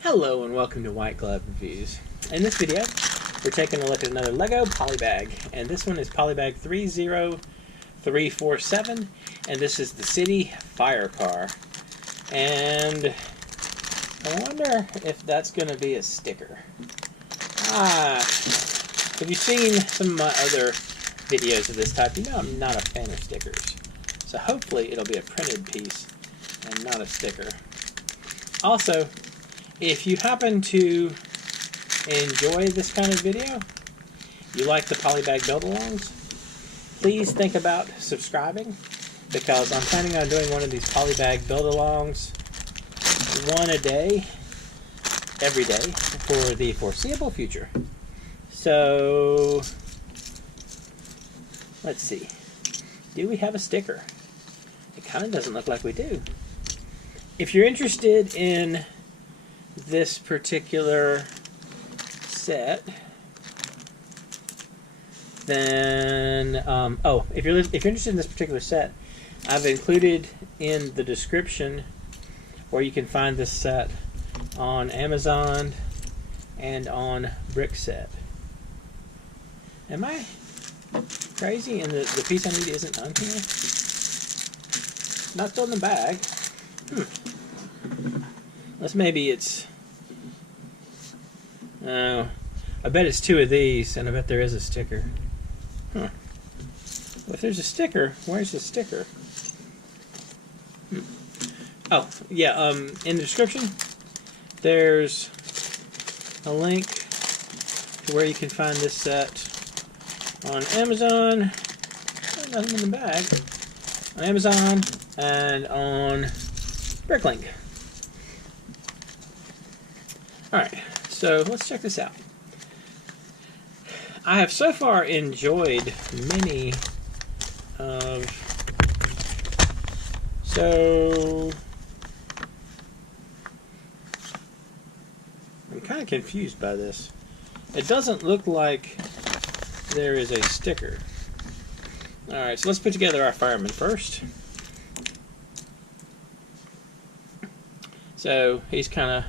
Hello and welcome to White Glove Reviews. In this video, we're taking a look at another LEGO Polybag, and this one is Polybag 30347, and this is the City Fire Car. And I wonder if that's going to be a sticker. If you've seen some of my other videos of this type, you know I'm not a fan of stickers. So hopefully it'll be a printed piece and not a sticker. Also, if you happen to enjoy this kind of video, you like the Polybag build-alongs, please think about subscribing, because I'm planning on doing one of these Polybag build-alongs, one a day, every day, for the foreseeable future. So, let's see. Do we have a sticker? It kind of doesn't look like we do. If you're interested in this particular set, then if you're interested in this particular set, I've included in the description where you can find this set on Amazon and on Brickset. Am I crazy and the piece I need isn't on here? Not still in the bag. Unless maybe it's... Oh, I bet it's two of these, and I bet there is a sticker. Well, if there's a sticker, where's the sticker? Oh, yeah, in the description, there's a link to where you can find this set on Amazon. Nothing in the bag. On Amazon and on Bricklink. Alright, so let's check this out. I have so far enjoyed many of... So... I'm kind of confused by this. It doesn't look like there is a sticker. Alright, so let's put together our fireman first. So, he's kind of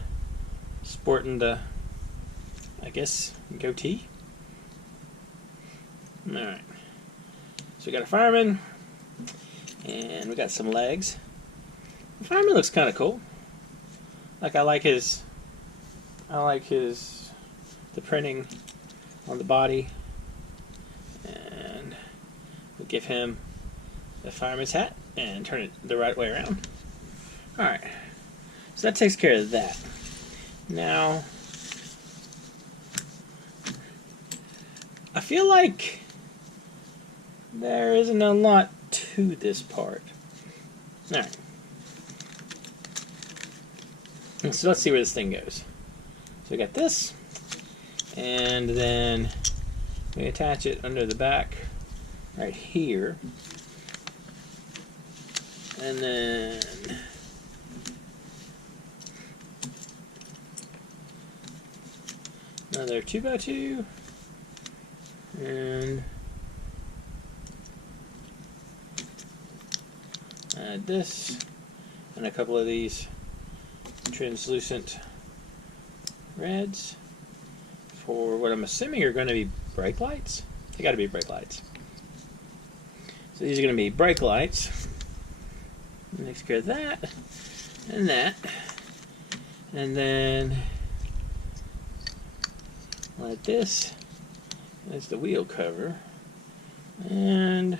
sporting the, I guess, goatee. Alright. So we got a fireman, and we got some legs. The fireman looks kind of cool. Like, I like the printing on the body. And we'll give him the fireman's hat and turn it the right way around. Alright. So that takes care of that. Now, I feel like there isn't a lot to this part. Alright. So let's see where this thing goes. So we got this, and then we attach it under the back right here. And then another 2x2, and add this, and a couple of these translucent reds for what I'm assuming are going to be brake lights. They got to be brake lights. So these are going to be brake lights. Takes care of that, and that, and then like this. That's the wheel cover, and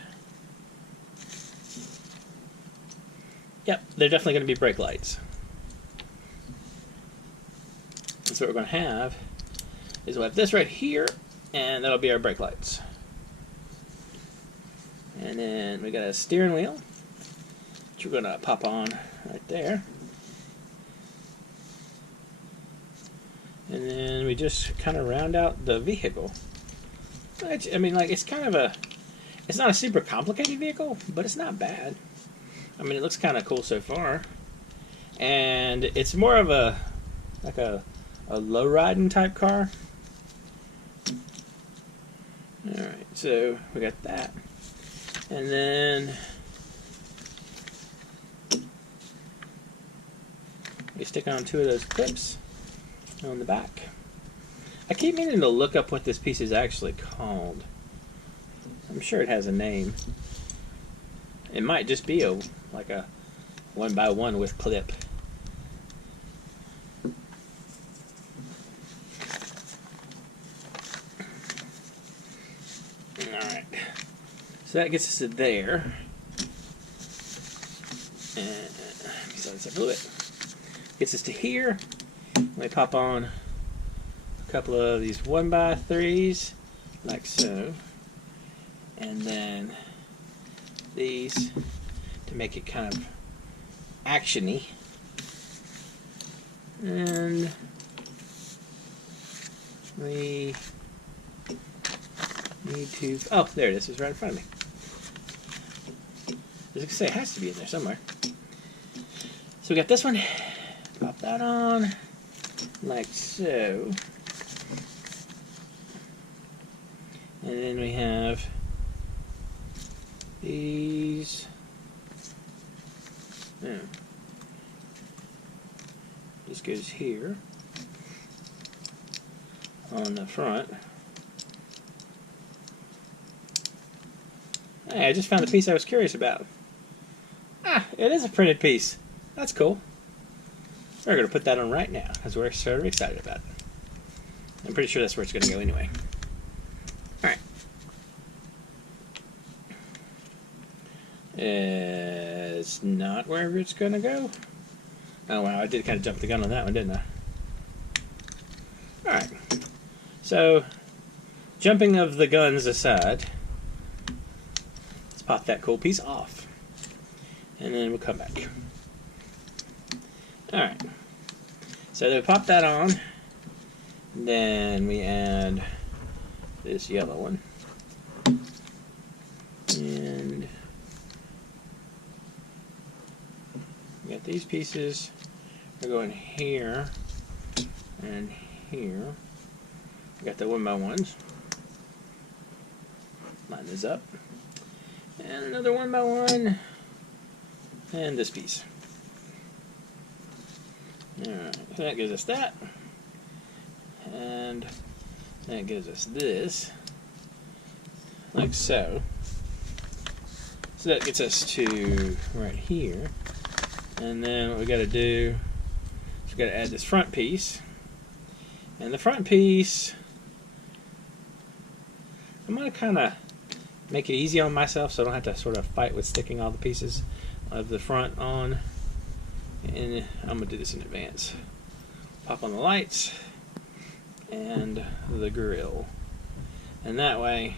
yep, they're definitely going to be brake lights. And so what we're going to have is we'll have this right here, and that'll be our brake lights. And then we got a steering wheel, which we're going to pop on right there. And then we just kind of round out the vehicle. I mean, like, it's kind of a... It's not a super complicated vehicle, but it's not bad. I mean, it looks kind of cool so far. And it's more of a... like a low-riding type car. Alright, so we got that. And then we stick on two of those clips. on the back. I keep meaning to look up what this piece is actually called. I'm sure it has a name. It might just be like a 1x1 with clip. Alright. So that gets us to there. And besides that a little bit. Gets us to here. We pop on a couple of these 1x3s, like so. And then these to make it kind of actiony. And we need to, oh, there it is. It's right in front of me. As I can say, it has to be in there somewhere. So we got this one. Pop that on, like so. And then we have these. This goes here on the front. Hey, I just found the piece I was curious about. Ah, it is a printed piece. That's cool. We're going to put that on right now because we're sort of excited about it. I'm pretty sure that's where it's going to go anyway. Alright. It's not wherever it's going to go. Oh wow, I did kind of jump the gun on that one, didn't I? Alright. So, jumping of the guns aside, let's pop that cool piece off. And then we'll come back. Alright. So we pop that on. Then we add this yellow one. And we got these pieces. They're going here and here. We got the 1x1s. Line this up. And another 1x1. And this piece. Alright, so that gives us that. And that gives us this. Like so. So that gets us to right here. And then what we got to do is we got to add this front piece. And the front piece, I'm going to kind of make it easy on myself so I don't have to sort of fight with sticking all the pieces of the front on. And I'm going to do this in advance. Pop on the lights and the grill. And that way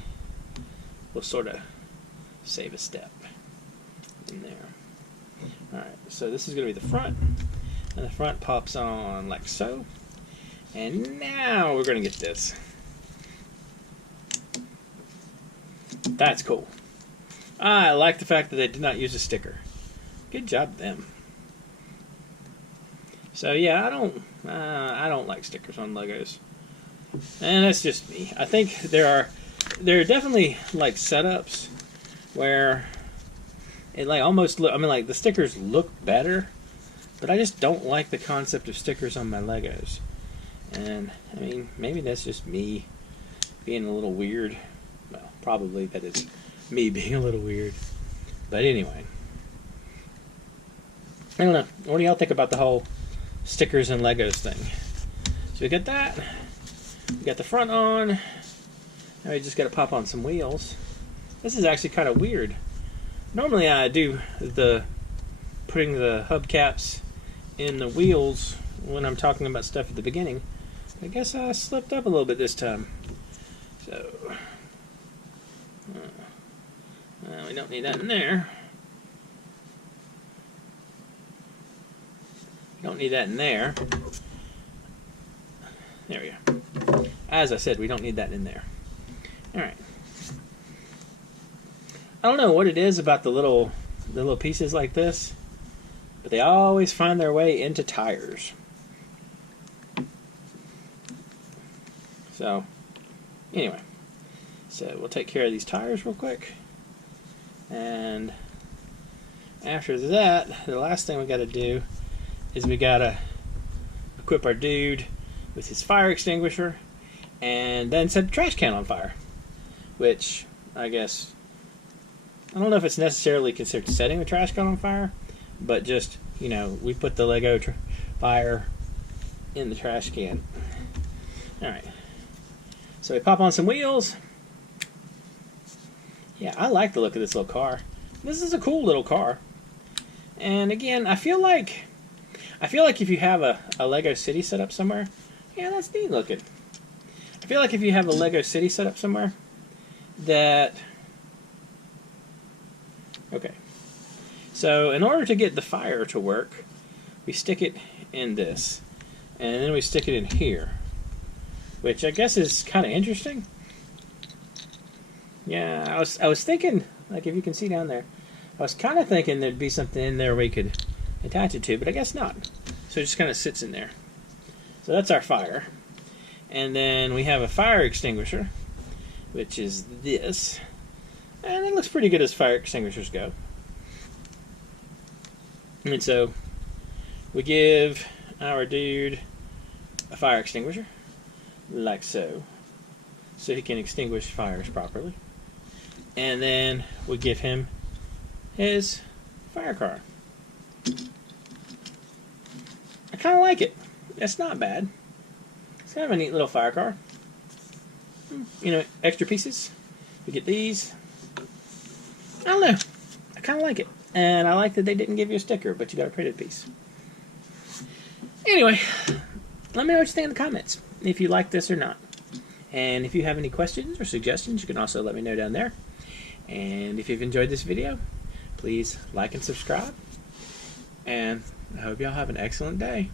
we'll sort of save a step in there. Alright, so this is going to be the front. And the front pops on like so. And now we're going to get this. That's cool. I like the fact that they did not use a sticker. Good job, them. So yeah, I don't like stickers on Legos, and that's just me. I think there are definitely like setups where it like almost look. I mean, like the stickers look better, but I just don't like the concept of stickers on my Legos. And I mean, maybe that's just me being a little weird. Well, probably that is me being a little weird. But anyway, I don't know. What do y'all think about the whole stickers and Legos thing? So we got that. We got the front on. Now we just got to pop on some wheels. This is actually kind of weird. Normally I do the putting the hubcaps in the wheels when I'm talking about stuff at the beginning. I guess I slipped up a little bit this time. So we don't need that in there. Don't need that in there. There we go. As I said, we don't need that in there. Alright. I don't know what it is about the little pieces like this, but they always find their way into tires. So, anyway. So, we'll take care of these tires real quick. And after that, the last thing we got to do is we got to equip our dude with his fire extinguisher, and then set the trash can on fire. Which, I guess, I don't know if it's necessarily considered setting the trash can on fire, but just, you know, we put the Lego fire in the trash can. Alright. So we pop on some wheels. Yeah, I like the look of this little car. This is a cool little car. And again, I feel like if you have a Lego city set up somewhere, yeah, that's neat looking. I feel like if you have a Lego city set up somewhere, that... Okay. So in order to get the fire to work, we stick it in this. And then we stick it in here. Which I guess is kind of interesting. Yeah, I was thinking, like if you can see down there, I was kind of thinking there'd be something in there we could attach it to, but I guess not. So it just kind of sits in there. So that's our fire. And then we have a fire extinguisher, which is this. And it looks pretty good as fire extinguishers go. And so we give our dude a fire extinguisher, like so he can extinguish fires properly. And then we give him his fire car. I kind of like it. It's not bad. It's kind of a neat little fire car. You know, extra pieces. We get these. I don't know. I kind of like it. And I like that they didn't give you a sticker, but you got a printed piece. Anyway, let me know what you think in the comments, if you like this or not. And if you have any questions or suggestions, you can also let me know down there. And if you've enjoyed this video, please like and subscribe. And I hope y'all have an excellent day.